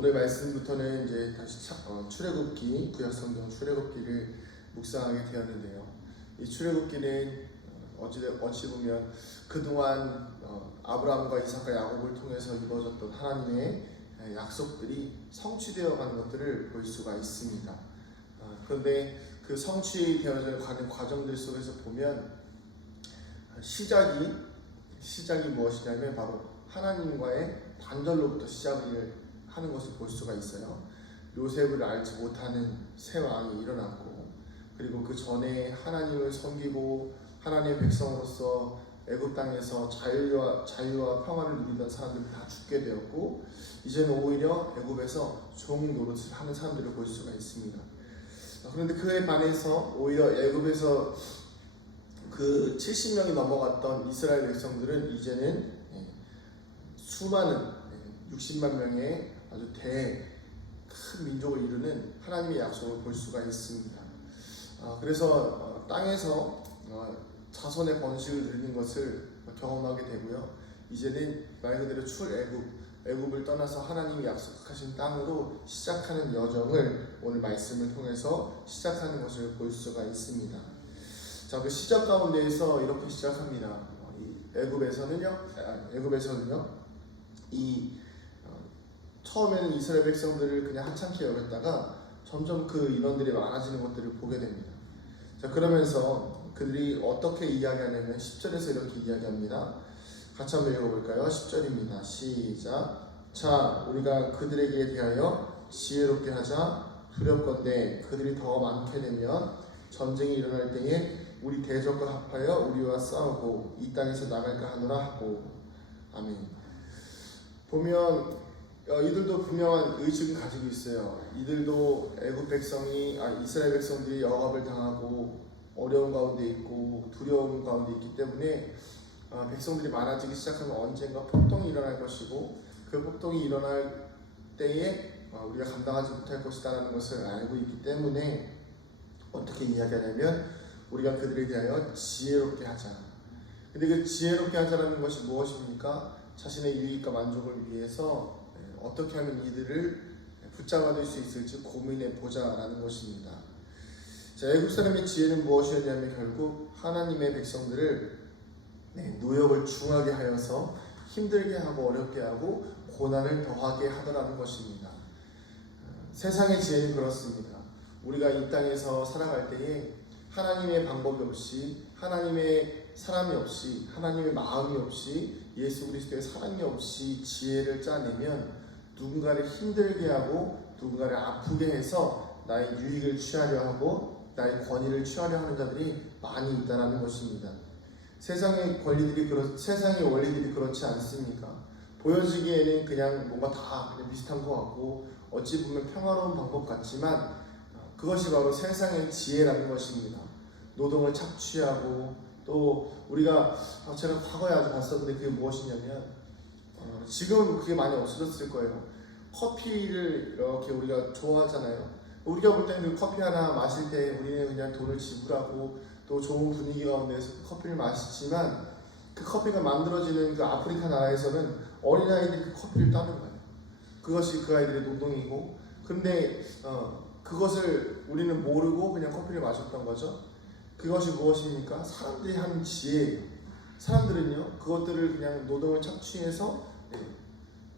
오늘 말씀부터는 이제 다시 출애굽기, 구약성경 출애굽기를 묵상하게 되었는데요. 이 출애굽기는 어찌 보면 그동안 아브라함과 이삭과 야곱을 통해서 이루어졌던 하나님의 약속들이 성취되어 가는 것들을 볼 수가 있습니다. 그런데 그 성취되어져 가는 과정들 속에서 보면 시작이 무엇이냐면 바로 하나님과의 단절로부터 시작을 하는 것을 볼 수가 있어요. 요셉을 알지 못하는 새 왕이 일어났고, 그리고 그 전에 하나님을 섬기고 하나님의 백성으로서 애굽 땅에서 자유와 평화를 누리던 사람들이 다 죽게 되었고, 이제는 오히려 애굽에서 종 노릇을 하는 사람들을 볼 수가 있습니다. 그런데 그에 반해서 오히려 애굽에서 그 70명이 넘어갔던 이스라엘 백성들은 이제는 수많은 60만 명의 아주 큰 민족을 이루는 하나님의 약속을 볼 수가 있습니다. 그래서 땅에서 자손의 번식을 누리는 것을 경험하게 되고요. 이제는 말 그대로 애굽을 떠나서 하나님이 약속하신 땅으로 시작하는 여정을 오늘 말씀을 통해서 시작하는 것을 볼 수가 있습니다. 자, 그 시작 가운데에서 이렇게 시작합니다. 애굽에서는요, 처음에는 이스라엘 백성들을 그냥 하찮게 여겼다가 점점 그 인원들이 많아지는 것들을 보게 됩니다. 자, 그러면서 그들이 어떻게 이야기하냐면 10절에서 이렇게 이야기합니다. 같이 한번 읽어볼까요? 10절입니다. 시작. 자, 우리가 그들에게 대하여 지혜롭게 하자. 두렵건대 그들이 더 많게 되면 전쟁이 일어날 때에 우리 대적과 합하여 우리와 싸우고 이 땅에서 나갈까 하노라 하고. 아멘. 보면 이들도 분명한 의식을 가지고 있어요. 이들도 이스라엘 백성들이 억압을 당하고 어려운 가운데 있고 두려움 가운데 있기 때문에 백성들이 많아지기 시작하면 언젠가 폭동이 일어날 것이고, 그 폭동이 일어날 때에 우리가 감당하지 못할 것이다라는 것을 알고 있기 때문에 어떻게 이야기하냐면 우리가 그들에 대하여 지혜롭게 하자. 근데 그 지혜롭게 하자라는 것이 무엇입니까? 자신의 유익과 만족을 위해서 어떻게 하면 이들을 붙잡아둘 수 있을지 고민해 보자라는 것입니다. 자, 애굽 사람의 지혜는 무엇이었냐면 결국 하나님의 백성들을 노역을 중하게 하여서 힘들게 하고 어렵게 하고 고난을 더하게 하더라는 것입니다. 세상의 지혜는 그렇습니다. 우리가 이 땅에서 살아갈 때에 하나님의 방법이 없이, 하나님의 사람이 없이, 하나님의 마음이 없이, 예수 그리스도의 사랑이 없이 지혜를 짜내면 누군가를 힘들게 하고 누군가를 아프게 해서 나의 유익을 취하려 하고 나의 권위를 취하려 하는 자들이 많이 있다는 것입니다. 세상의 원리들이 그렇지 않습니까? 보여지기에는 그냥 뭔가 다 그냥 비슷한 것 같고 어찌 보면 평화로운 방법 같지만 그것이 바로 세상의 지혜라는 것입니다. 노동을 착취하고, 또 우리가 제가 과거에 아주 봤었는데 그게 무엇이냐면 지금은 그게 많이 없어졌을 거예요. 커피를 이렇게 우리가 좋아하잖아요. 우리가 볼 때는 그 커피 하나 마실 때 우리는 그냥 돈을 지불하고 또 좋은 분위기 가운데서 커피를 마시지만, 그 커피가 만들어지는 그 아프리카 나라에서는 어린아이들이 그 커피를 따는 거예요. 그것이 그 아이들의 노동이고, 근데 그것을 우리는 모르고 그냥 커피를 마셨던 거죠. 그것이 무엇입니까? 사람들이 하는 지혜예요. 사람들은요, 그것들을 그냥 노동을 착취해서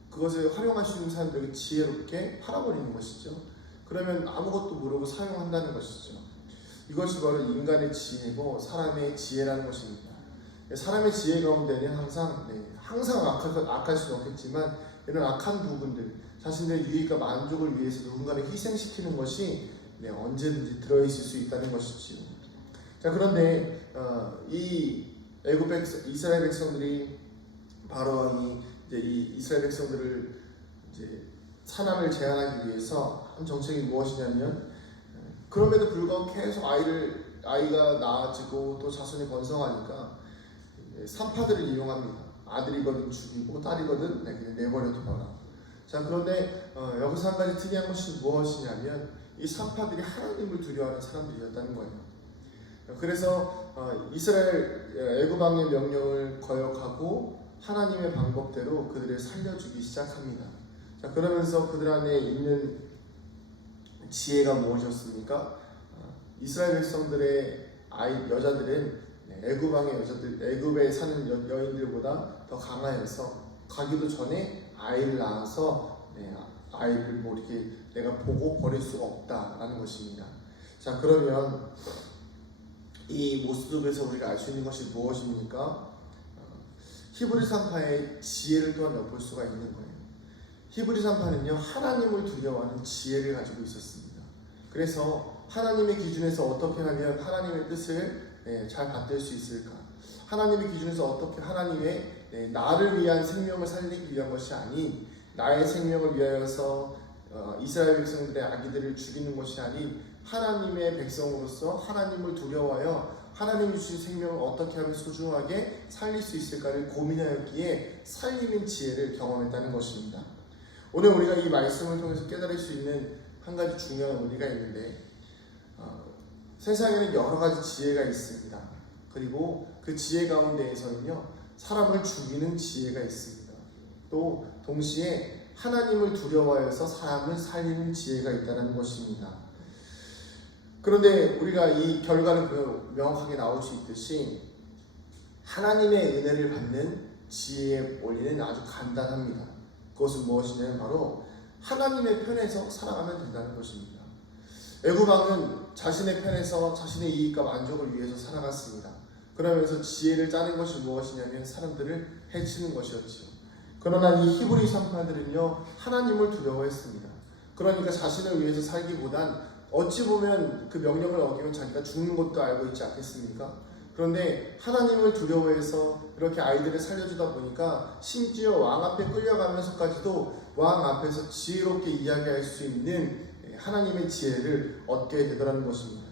그것을 활용할 수 있는 사람들에게 지혜롭게 팔아버리는 것이죠. 그러면 아무것도 모르고 사용한다는 것이죠. 이것이 바로 인간의 지혜고 사람의 지혜라는 것입니다. 사람의 지혜 가운데는 항상 악할 수는 없겠지만 이런 악한 부분들, 자신의 유익과 만족을 위해서 누군가를 희생시키는 것이 언제든지 들어있을 수 있다는 것이지요. 자, 그런데 이스라엘 백성들이 바로 왕이 이 이스라엘 백성들을 사남을 제한하기 위해서 한 정책이 무엇이냐면, 그럼에도 불구하고 계속 아이가 낳아지고 또 자손이 번성하니까 산파들을 이용합니다. 아들이거든 죽이고 딸이거든 그냥 내버려 두거라. 자, 그런데 여기서 한 가지 특이한 것이 무엇이냐면 이 산파들이 하나님을 두려워하는 사람들이었다는 거예요. 그래서 애굽 왕의 명령을 거역하고 하나님의 방법대로 그들을 살려주기 시작합니다. 자, 그러면서 그들 안에 있는 지혜가 무엇이었습니까? 이스라엘 백성들의 여자들은 애굽 왕의 여자들, 애굽에 사는 여인들보다 더 강하여서 가기도 전에 아이를 낳아서 아이를 뭐 이렇게 내가 보고 버릴 수가 없다라는 것입니다. 자, 그러면 이 모습에서 우리가 알 수 있는 것이 무엇입니까? 히브리 산파의 지혜를 또한 엿볼 수가 있는 거예요. 히브리 산파는요, 하나님을 두려워하는 지혜를 가지고 있었습니다. 그래서 하나님의 기준에서 어떻게 하면 하나님의 뜻을 잘 받들 수 있을까? 하나님의 기준에서 어떻게 하나님의 나를 위한 생명을 살리기 위한 것이 아닌 나의 생명을 위하여서 이스라엘 백성들의 아기들을 죽이는 것이 아닌 하나님의 백성으로서 하나님을 두려워하여 하나님이 주신 생명을 어떻게 하면 소중하게 살릴 수 있을까를 고민하였기에 살리는 지혜를 경험했다는 것입니다. 오늘 우리가 이 말씀을 통해서 깨달을 수 있는 한 가지 중요한 의미가 있는데, 세상에는 여러 가지 지혜가 있습니다. 그리고 그 지혜 가운데에서는요, 사람을 죽이는 지혜가 있습니다. 또 동시에 하나님을 두려워해서 사람을 살리는 지혜가 있다는 것입니다. 그런데 우리가 이 결과를 명확하게 나올 수 있듯이 하나님의 은혜를 받는 지혜의 원리는 아주 간단합니다. 그것은 무엇이냐면 바로 하나님의 편에서 살아가면 된다는 것입니다. 애굽 왕은 자신의 편에서 자신의 이익과 만족을 위해서 살아갔습니다. 그러면서 지혜를 짜는 것이 무엇이냐면 사람들을 해치는 것이었지요. 그러나 이 히브리 산파들은요, 하나님을 두려워했습니다. 그러니까 자신을 위해서 살기보단 어찌 보면 그 명령을 어기면 자기가 죽는 것도 알고 있지 않겠습니까? 그런데 하나님을 두려워해서 이렇게 아이들을 살려주다 보니까 심지어 왕 앞에 끌려가면서까지도 왕 앞에서 지혜롭게 이야기할 수 있는 하나님의 지혜를 얻게 되더라는 것입니다.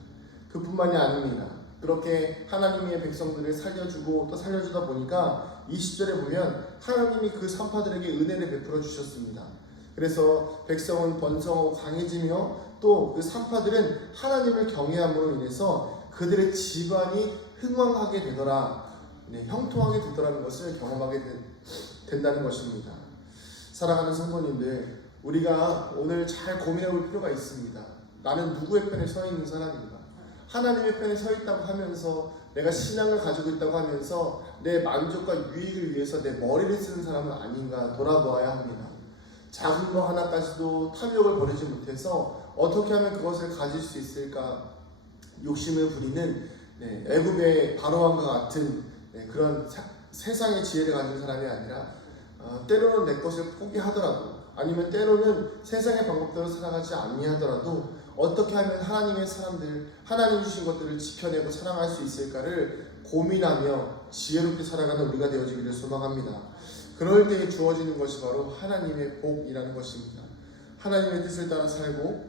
그뿐만이 아닙니다. 그렇게 하나님의 백성들을 살려주고 또 살려주다 보니까 20절에 보면 하나님이 그 산파들에게 은혜를 베풀어 주셨습니다. 그래서 백성은 번성하고 강해지며 또 그 산파들은 하나님을 경외함으로 인해서 그들의 집안이 흥왕하게 되더라, 형통하게 되더라는 것을 경험하게 된다는 것입니다. 사랑하는 성도님들, 우리가 오늘 잘 고민해 볼 필요가 있습니다. 나는 누구의 편에 서 있는 사람인가? 하나님의 편에 서 있다고 하면서 내가 신앙을 가지고 있다고 하면서 내 만족과 유익을 위해서 내 머리를 쓰는 사람은 아닌가 돌아보아야 합니다. 작은 거 하나까지도 탐욕을 버리지 못해서 어떻게 하면 그것을 가질 수 있을까 욕심을 부리는 애굽의 바로왕과 같은 그런 세상의 지혜를 가진 사람이 아니라 때로는 내 것을 포기하더라도 아니면 때로는 세상의 방법대로 살아가지 아니하더라도 어떻게 하면 하나님의 사람들, 하나님 주신 것들을 지켜내고 사랑할 수 있을까를 고민하며 지혜롭게 살아가는 우리가 되어지기를 소망합니다. 그럴 때에 주어지는 것이 바로 하나님의 복이라는 것입니다. 하나님의 뜻을 따라 살고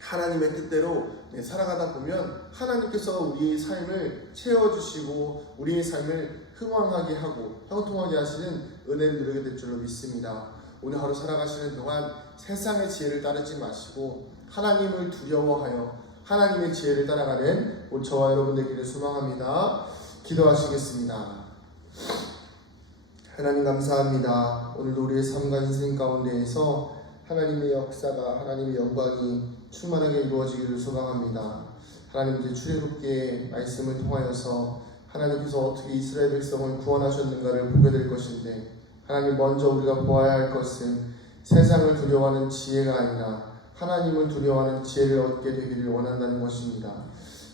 하나님의 뜻대로 살아가다 보면 하나님께서 우리의 삶을 채워주시고 우리의 삶을 흥왕하게 하고 형통하게 하시는 은혜를 누리게 될 줄로 믿습니다. 오늘 하루 살아가시는 동안 세상의 지혜를 따르지 마시고 하나님을 두려워하여 하나님의 지혜를 따라가는 저와 여러분 되기를 소망합니다. 기도하시겠습니다. 하나님 감사합니다. 오늘도 우리의 삶과 인생 가운데에서 하나님의 역사가, 하나님의 영광이 충만하게 이루어지기를 소망합니다. 하나님, 이제 출애굽기의 말씀을 통하여서 하나님께서 어떻게 이스라엘 백성을 구원하셨는가를 보게 될 것인데, 하나님, 먼저 우리가 보아야 할 것은 세상을 두려워하는 지혜가 아니라 하나님을 두려워하는 지혜를 얻게 되기를 원한다는 것입니다.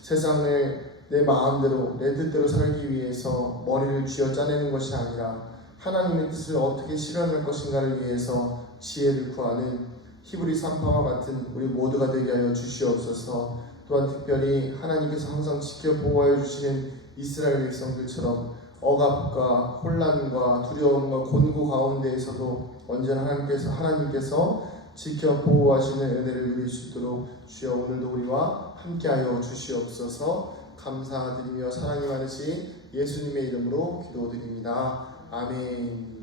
세상을 내 마음대로 내 뜻대로 살기 위해서 머리를 쥐어 짜내는 것이 아니라 하나님의 뜻을 어떻게 실현할 것인가를 위해서 지혜를 구하는 히브리 산파와 같은 우리 모두가 되게 하여 주시옵소서. 또한 특별히 하나님께서 항상 지켜 보호하여 주시는 이스라엘 백성들처럼 억압과 혼란과 두려움과 곤고 가운데에서도 언제나 하나님께서 지켜 보호하시는 은혜를 누릴 수 있도록 주여 오늘도 우리와 함께하여 주시옵소서. 감사드리며 사랑이 많으신 예수님의 이름으로 기도드립니다. 아멘.